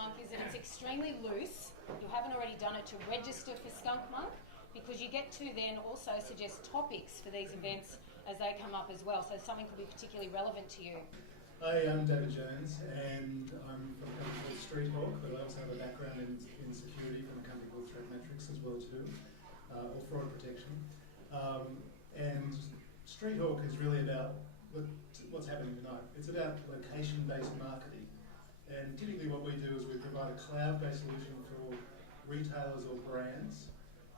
SkunkMonk is that it's extremely loose. You haven't already done it to register for SkunkMonk, because you get to then also suggest topics for these events as they come up as well. So something could be particularly relevant to you. Hi, I'm David Jones, and I'm from a company called StreetHawk, but I also have a background in security from a company called ThreatMetrix as well too, or fraud protection. And StreetHawk is really about what's happening tonight. It's about location-based marketing. And typically what we do is we provide a cloud-based solution for retailers or brands,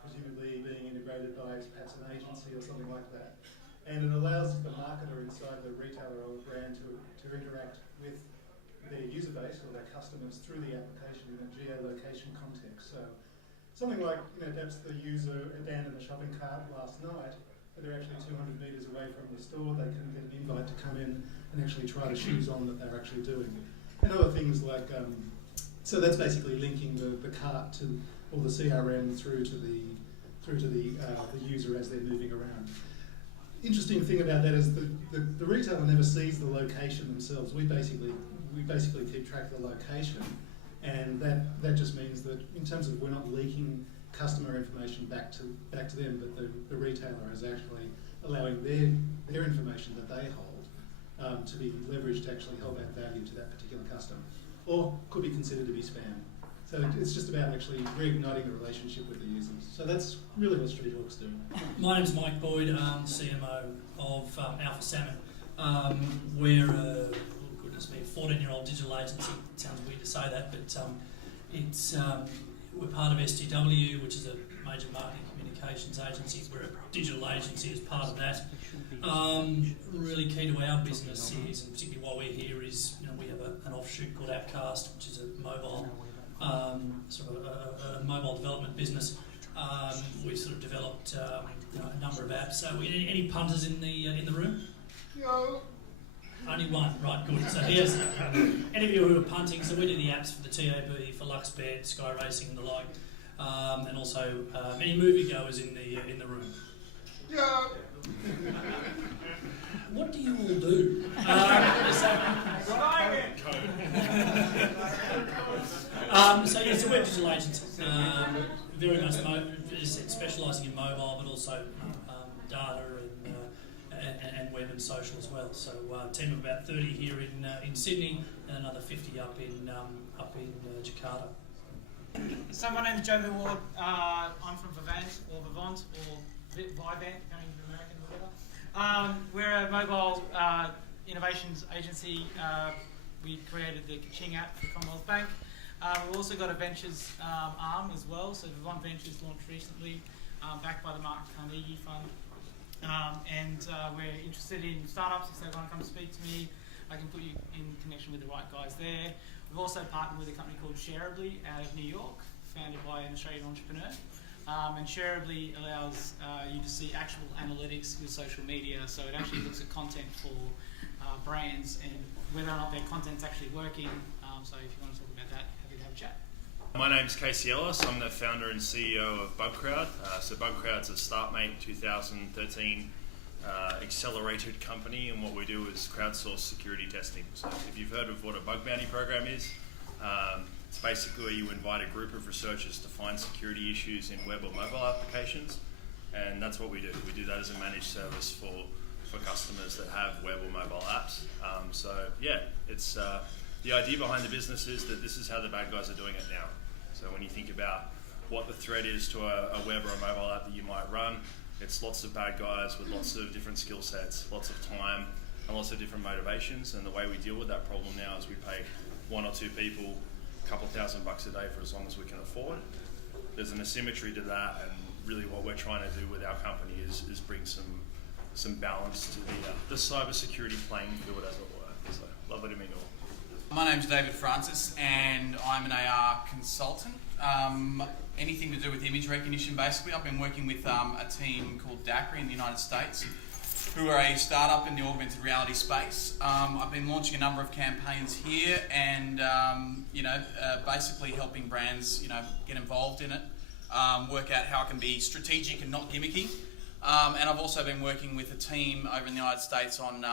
presumably being integrated by perhaps an agency or something like that. And it allows the marketer inside the retailer or the brand to interact with their user base or their customers through the application in a geolocation context. So something like, perhaps the user abandoned a shopping cart last night, but they're actually 200 metres away from the store. They can get an invite to come in and actually try the shoes on that they're actually doing. And other things like, so that's basically linking the cart to all the CRM through to the user as they're moving around. Interesting thing about that is the retailer never sees the location themselves. We basically keep track of the location, and that just means that in terms of we're not leaking customer information back to them, but the retailer is actually allowing their information that they hold to be leveraged to actually help add value to that particular customer, or could be considered to be spam. So it's just about actually reigniting the relationship with the users. So that's really what StreetHawk's doing. My name's Mike Boyd, I'm CMO of Alpha Salmon. We're a 14-year-old digital agency. It sounds weird to say that, but we're part of STW, which is a major marketing communications agency. We're a digital agency as part of that. Really key to our business is, and particularly why we're here, is we have an offshoot called Appcast, which is a mobile a mobile development business. We sort of developed a number of apps. So, any punters in the room? No. Only one, right? Good. So here's any of you who are punting. So we do the apps for the TAB, for Luxbet, Sky Racing, and the like, and also many moviegoers in the room. Yeah. What do you all do? So we're a digital agency, very much specialising in mobile, but also data and web and social as well. So a team of about 30 here in Sydney, and another 50 up in Jakarta. So my name is Joe Millward. I'm from Vivant or Vivant, going to American or whatever. We're a mobile innovations agency. We created the Kaching app for Commonwealth Bank. We've also got a ventures arm as well. So Vivant Ventures launched recently, backed by the Mark Carnegie Fund. And we're interested in startups. If they want to come speak to me, I can put you in connection with the right guys there. We've also partnered with a company called Shareably out of New York, founded by an Australian entrepreneur. And Shareably allows you to see actual analytics with social media. So it actually looks at content for brands and whether or not their content's actually working. So if you want to talk about that, happy to have a chat. My name's Casey Ellis. I'm the founder and CEO of Bugcrowd. So Bugcrowd's a StartMate 2013 accelerated company, and what we do is crowdsource security testing. So if you've heard of what a bug bounty program is, it's basically where you invite a group of researchers to find security issues in web or mobile applications, and that's what we do. We do that as a managed service for customers that have web or mobile apps. It's the idea behind the business is that this is how the bad guys are doing it now. So when you think about what the threat is to a web or a mobile app that you might run, it's lots of bad guys with lots of different skill sets, lots of time, and lots of different motivations. And the way we deal with that problem now is we pay one or two people a couple $1,000 a day for as long as we can afford. There's an asymmetry to that, and really what we're trying to do with our company is bring some balance to the cybersecurity playing field, as it were. So lovely to meet you all. My name's David Francis, and I'm an AR consultant. Anything to do with image recognition, basically. I've been working with a team called Daqri in the United States, who are a startup in the augmented reality space. I've been launching a number of campaigns here, and basically helping brands, get involved in it, work out how it can be strategic and not gimmicky. And I've also been working with a team over in the United States on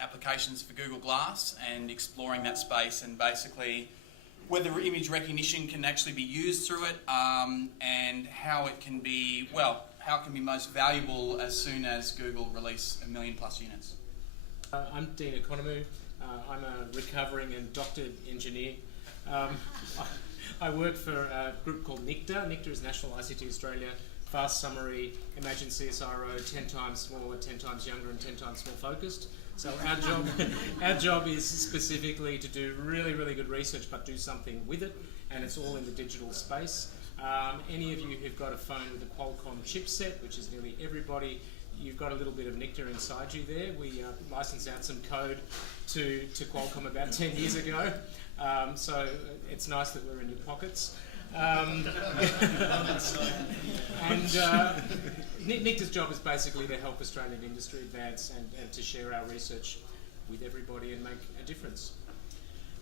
applications for Google Glass and exploring that space and basically whether image recognition can actually be used through it, and how it can be, how it can be most valuable as soon as Google release 1 million+ units. I'm Dean Economou. I'm a recovering and doctored engineer. I work for a group called NICTA. NICTA is National ICT Australia. Fast summary, imagine CSIRO 10 times smaller, 10 times younger and 10 times more focused. So our job is specifically to do really, really good research but do something with it, and it's all in the digital space. Any of you who've got a phone with a Qualcomm chipset, which is nearly everybody, you've got a little bit of NICTA inside you there. We licensed out some code to Qualcomm about 10 years ago, so it's nice that we're in your pockets. NICTA's job is basically to help Australian industry advance and to share our research with everybody and make a difference.